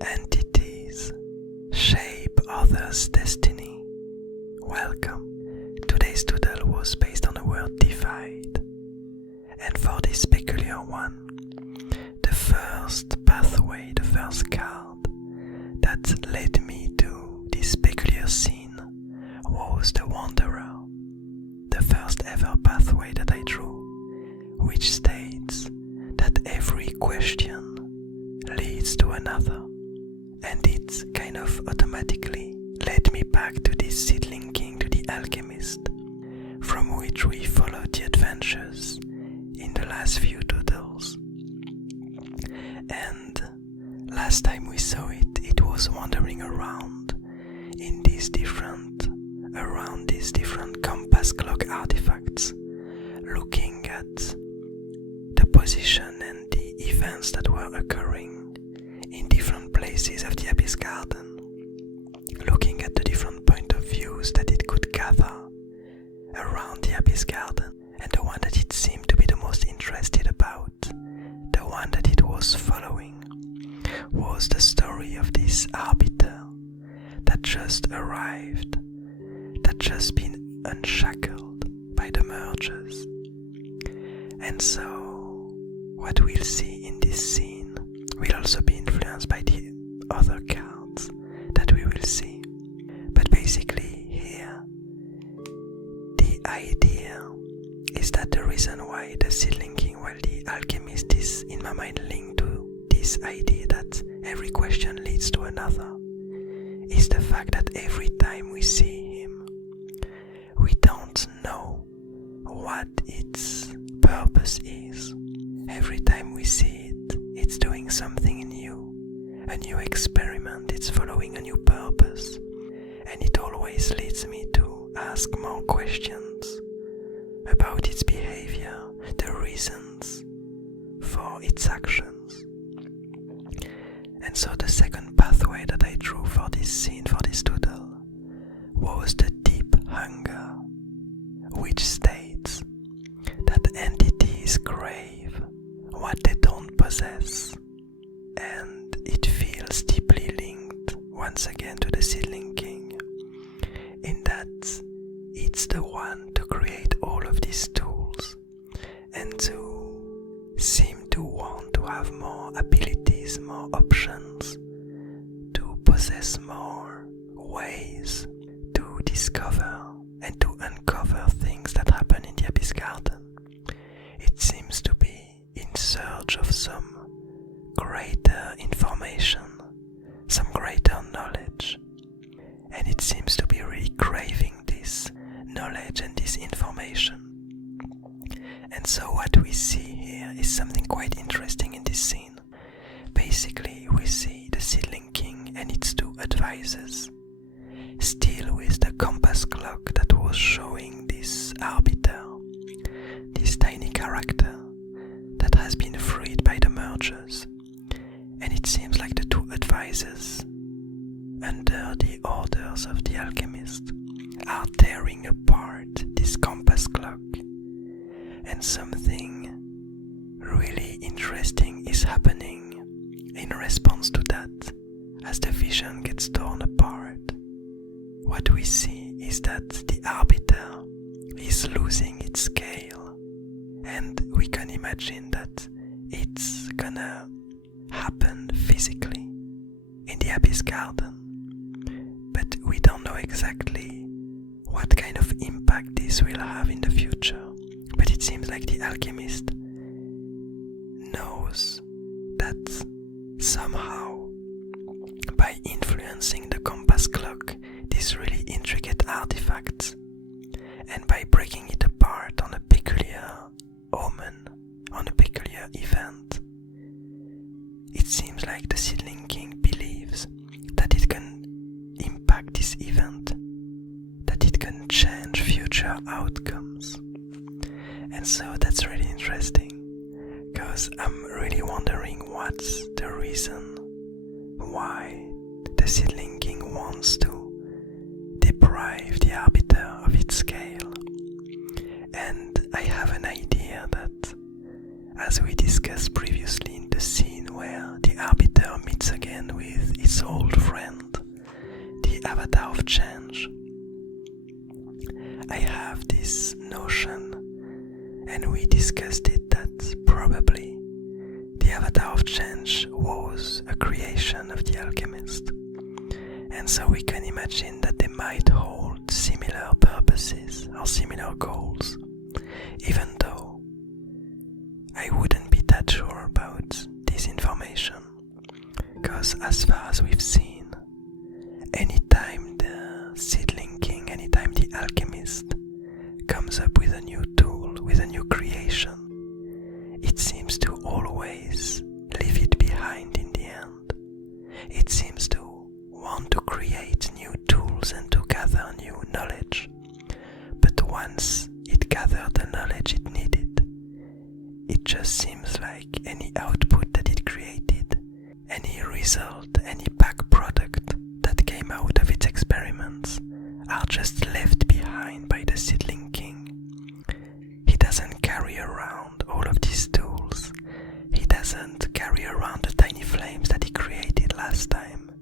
entities shape others' destiny. Welcome. Today's doodle was based on the word divide. And for this peculiar one, the first pathway, the first card that led me to this peculiar scene was the Wanderer, the first ever pathway that I drew, which states that every question leads to another, and it kind of automatically led me back to this seedling king, to the alchemist, from which we followed the adventures in the last few doodles. And last time we saw it, it was wandering around in these different compass clock artifacts, looking at the position and the events that were occurring in different places of the Abyss Garden, looking at the different point of views that it could gather around the Abyss Garden, and the one that it seemed to be the most interested about, the one that it was following, was the story of this arbiter that just arrived, that just been unshackled by the mergers. And so what we'll see in this scene will also be influenced by the other cards that we will see. But basically here, the idea is that the reason why the seedling king, while the alchemist is in my mind linked to this idea that every question leads to another, is the fact that every time we see him, we don't know what its purpose is. Every time we see it, it's doing something new, a new experiment, it's following a new purpose, and it always leads me to ask more questions about its behavior, the reasons for its actions. And so the second pathway that I drew for this scene, for this doodle, was the deep hunger, which states that entities crave what they don't possess, and it feels deeply linked once again to the seedling king, in that it's the one to create all of these tools and to seem to want to have more abilities, more options, to possess more ways to discover and to uncover things that happen in the Abyss Garden. It seems to be in search of some greater information, some greater knowledge, and it seems to be really craving this knowledge and this information. And so what we see here is something quite interesting in this scene. Basically, we see the seedling king and its two advisors, still with the compass clock that was showing this arbiter, this tiny character that has been freed by the mergers. And it seems like the two advisors, under the orders of the alchemist, are tearing apart this compass clock. And something really interesting is happening in response to that. As the vision gets torn apart, what we see is that the arbiter is losing its scale, and we can imagine that it's gonna happen physically in the Abyss Garden, but we don't know exactly what kind of impact this will have in the future. But it seems like the alchemist knows that somehow, by influencing the compass clock, these really intricate artifacts, and by breaking it apart on a peculiar omen, on a peculiar event, it seems like the seedling king believes that it can impact this event, that it can change future outcomes. And so that's really interesting, because I'm really wondering what's the reason why the seedling king wants to deprive the arbiter of its scale. And I have an idea that, as we discussed previously in the scene where the arbiter meets again with its old friend, the avatar of change. I have this notion, and we discussed it, that probably the avatar of change was a creation of the alchemist. And so we can imagine that they might hold similar purposes or similar goals, even though I wouldn't be that sure about this information. Because as far as we've seen, anytime the seedling king, anytime the alchemist comes up with a new tool, with a new creation, it seems to always leave it behind in the end. It seems to want to create new tools and to gather new knowledge. But once it gathered the knowledge it needed, it just seems like any output that it created, any result, any back product that came out of its experiments are just left behind by the seedling king. He doesn't carry around all of these tools. He doesn't carry around the tiny flames that he created last time.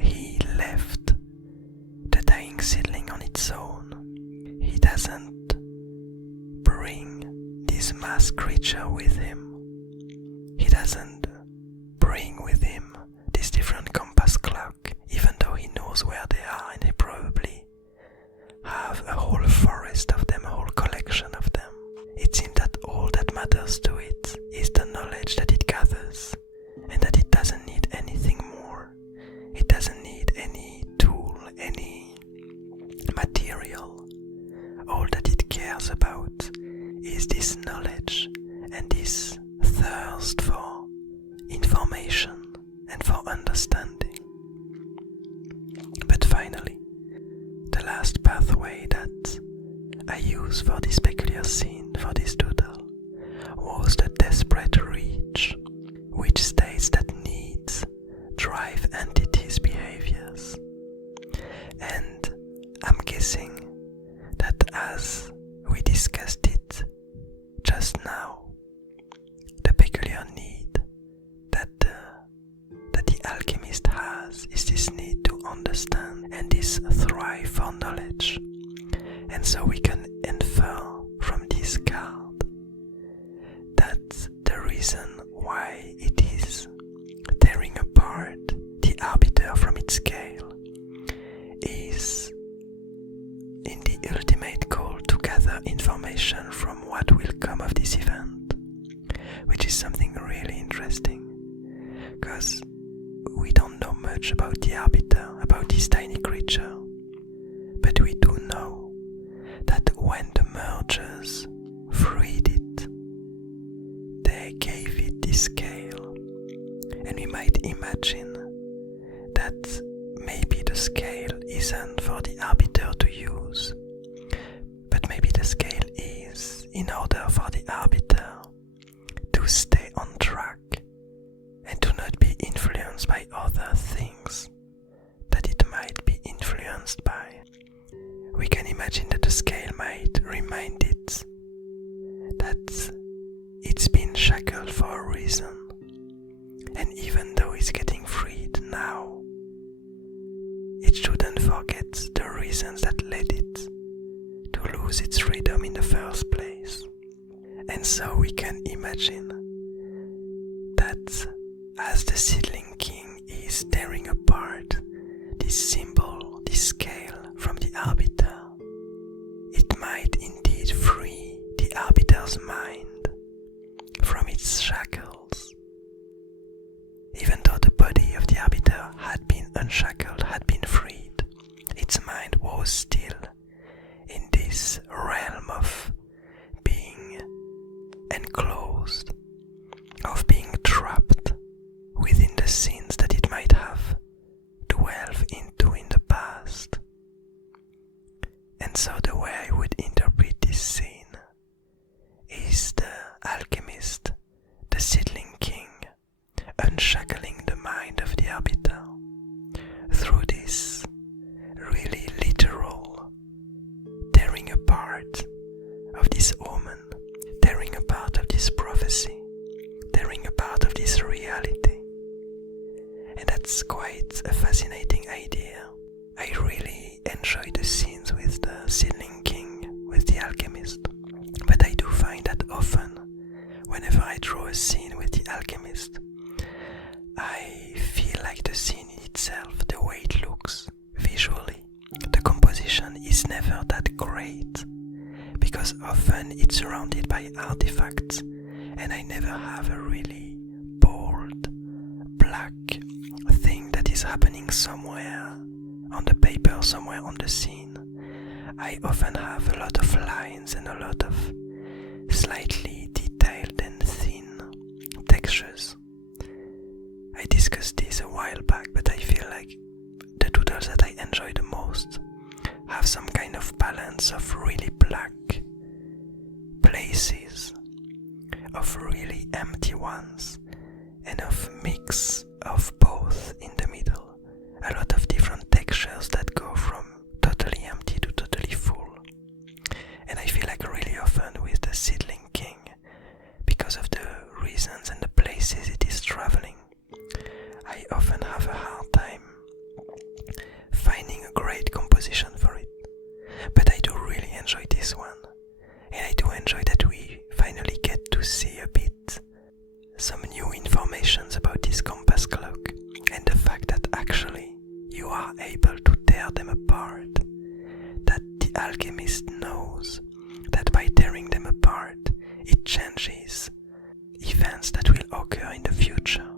He left the dying seedling on its own. He doesn't bring this mass creature with him. He doesn't bring with him this different compass clock, even though he knows where they are, and he probably have a whole forest of them, a whole collection of them. It seems that all that matters to it is the knowledge that it gathers, and that it doesn't need anything more. It doesn't need any tool, any material. All that it cares about is this knowledge and this thirst for information and for understanding. But finally, the last pathway that I use for this peculiar scene, for this doodle, was the desperate reach, which states that needs drive entities' behaviors. And I'm guessing that as we discussed it just now, the peculiar need that the alchemist has is this need to understand and this thrive for knowledge. And so we can infer from this card that the reason why it is tearing apart the arbiter from its scale is in the ultimate goal to gather information from what will come of this event, which is something really interesting, because we don't know much about the arbiter, about this tiny creature, but we do know that when the mergers freed it, they gave it this scale. And we might imagine that maybe the scale isn't for the arbiter to use, but maybe the scale is in order for the arbiter to stay on track and to not be influenced by other things that it might be influenced by. We can imagine that the scale might remind it that it's been shackled for a reason. And even though it's getting freed now, it shouldn't forget the reasons that led it to lose its freedom in the first place. And so we can imagine that as the seedling king is tearing apart this symbol, this scale from the arbiter, it might indeed free the arbiter's mind from its shackles. Even though the body of the arbiter had been unshackled, had been freed, its mind was still in this realm of being enclosed, of being trapped within the sins that it might have dwelled into in the past. And so the way I would interpret this scene is the alchemist, the seedling king, unshackling the mind of the arbiter through this really literal tearing apart of this omen, tearing apart of this prophecy, tearing apart of this reality. and that's quite a fascinating idea. I really enjoy the scenes with the Seedling King, with the alchemist, but I do find that often, whenever I draw a scene with the alchemist, I feel like the scene itself, the way it looks visually, the composition is never that great, because often it's surrounded by artifacts, and I never have a really bold, black thing that is happening somewhere on the paper, somewhere on the scene. I often have a lot of lines and a lot of slightly detailed and thin textures. I discussed this a while back, but I feel like the doodles that I enjoy the most have some kind of balance of really black places, of really empty ones, and of mix of both in the middle. A lot of different textures that go from totally empty to totally full. And I feel like really often with the Seedling King, because of the reasons and the places it is traveling, I often have a hard time finding a great composition for it. But I do really enjoy this one, and I do enjoy that we finally get to see a bit some new informations about this compass clock, and the fact that actually you are able to tear them apart, that the alchemist knows that by tearing them apart it changes events that will occur in the future,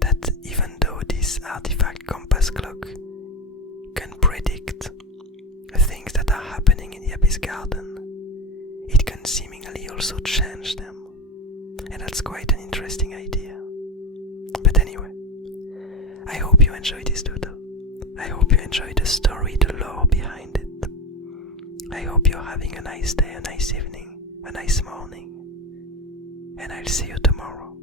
that even though this artifact compass clock can predict things that are happening in the Abyss Garden, it can seemingly also change them. And that's quite an interesting idea. But anyway, I hope you enjoy this doodle. I hope you enjoy the story, the lore behind it. I hope you're having a nice day, a nice evening, a nice morning. And I'll see you tomorrow.